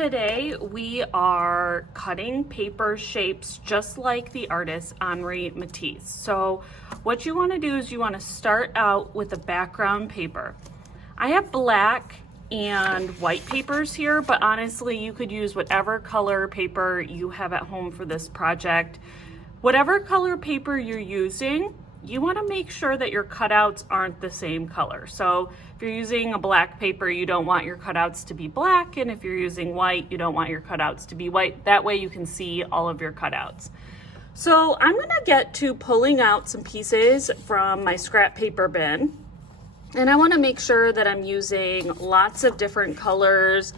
today we are cutting paper shapes just like the artist Henri Matisse. So what you want to do is you want to start out with a background paper. I have black and white papers here, but honestly you could use whatever color paper you have at home for this project. Whatever color paper you're using, you want to make sure that your cutouts aren't the same color. So if you're using a black paper, you don't want your cutouts to be black, and if you're using white, you don't want your cutouts to be white. That way you can see all of your cutouts. So I'm going to get to pulling out some pieces from my scrap paper bin, and I want to make sure that I'm using lots of different colors.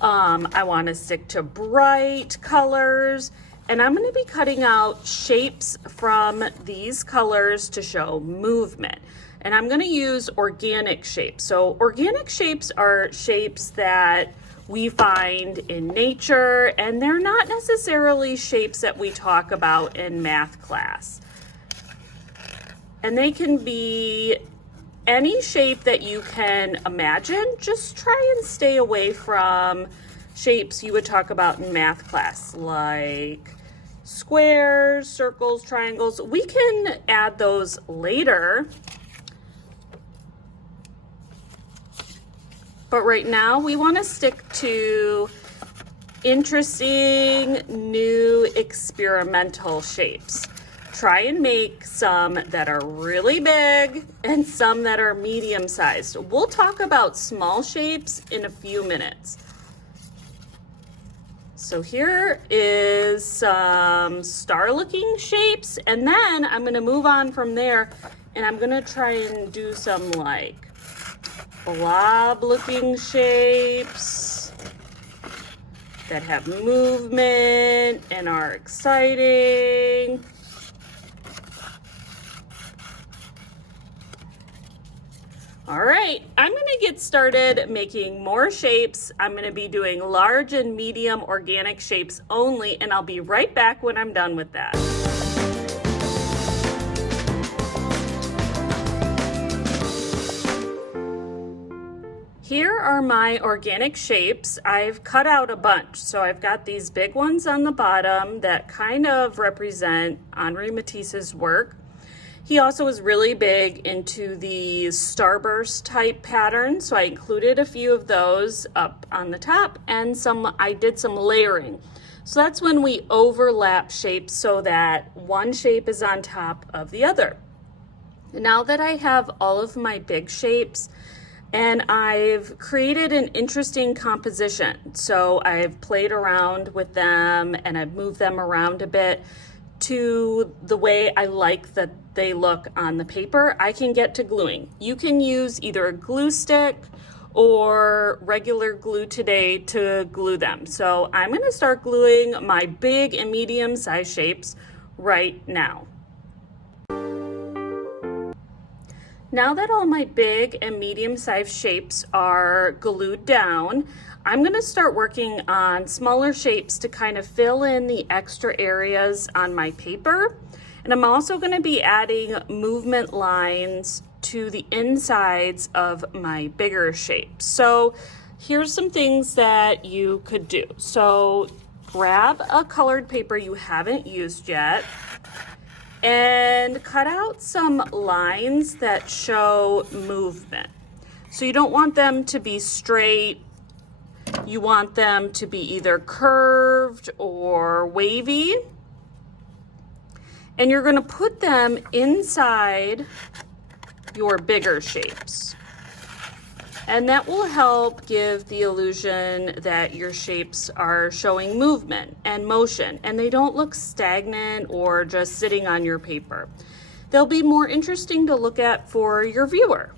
I want to stick to bright colors. And I'm going to be cutting out shapes from these colors to show movement. And I'm going to use organic shapes. So organic shapes are shapes that we find in nature, and they're not necessarily shapes that we talk about in math class. And they can be any shape that you can imagine. Just try and stay away from shapes you would talk about in math class, like squares, circles, triangles. We can add those later, but right now we want to stick to interesting, new, experimental shapes. Try and make some that are really big and some that are medium-sized. We'll talk about small shapes in a few minutes. So here is some star-looking shapes, and then I'm going to move on from there, and I'm going to try and do some like blob-looking shapes that have movement and are exciting. All right, I'm going to get started making more shapes. I'm going to be doing large and medium organic shapes only, and I'll be right back when I'm done with that. Here are my organic shapes. I've cut out a bunch. So I've got these big ones on the bottom that kind of represent Henri Matisse's work. He also was really big into the starburst type patterns, so I included a few of those up on the top, and I did some layering. So that's when we overlap shapes so that one shape is on top of the other. Now that I have all of my big shapes, and I've created an interesting composition, so I've played around with them and I've moved them around a bit to the way I like that they look on the paper, I can get to gluing. You can use either a glue stick or regular glue today to glue them. So I'm going to start gluing my big and medium size shapes right now. Now that all my big and medium sized shapes are glued down, I'm going to start working on smaller shapes to kind of fill in the extra areas on my paper. And I'm also going to be adding movement lines to the insides of my bigger shapes. So here's some things that you could do. So grab a colored paper you haven't used yet and cut out some lines that show movement. So you don't want them to be straight. You want them to be either curved or wavy. And you're going to put them inside your bigger shapes. And that will help give the illusion that your shapes are showing movement and motion, and they don't look stagnant or just sitting on your paper. They'll be more interesting to look at for your viewer.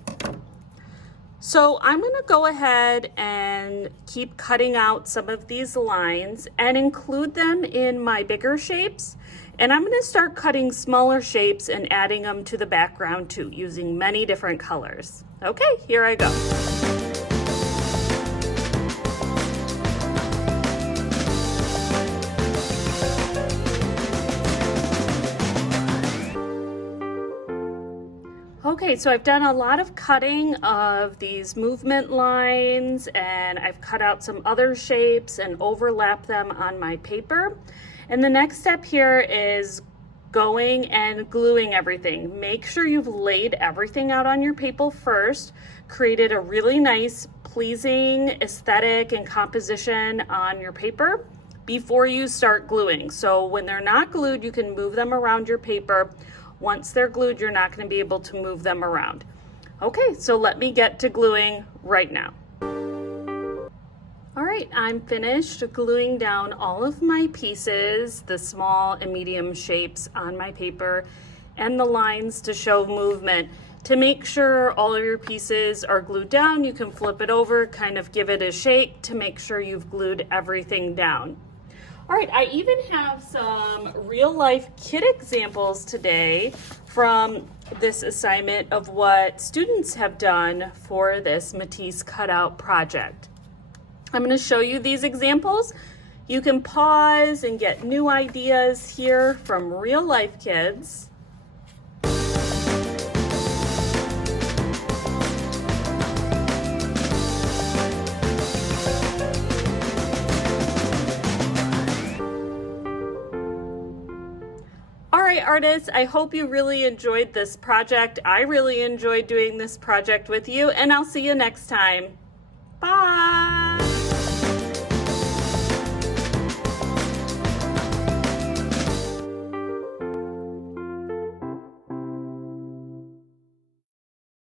So I'm going to go ahead and keep cutting out some of these lines and include them in my bigger shapes. And I'm going to start cutting smaller shapes and adding them to the background too, using many different colors. Okay, here I go. Okay, so I've done a lot of cutting of these movement lines, and I've cut out some other shapes and overlap them on my paper. And the next step here is going and gluing everything. Make sure you've laid everything out on your paper first, created a really nice, pleasing aesthetic and composition on your paper before you start gluing. So when they're not glued, you can move them around your paper. Once they're glued, you're not going to be able to move them around. Okay, so let me get to gluing right now. All right, I'm finished gluing down all of my pieces, the small and medium shapes on my paper, and the lines to show movement. To make sure all of your pieces are glued down, you can flip it over, kind of give it a shake to make sure you've glued everything down. All right, I even have some real life kit examples today from this assignment of what students have done for this Matisse cutout project. I'm going to show you these examples. You can pause and get new ideas here from real life kids. All right, artists, I hope you really enjoyed this project. I really enjoyed doing this project with you, and I'll see you next time. Bye.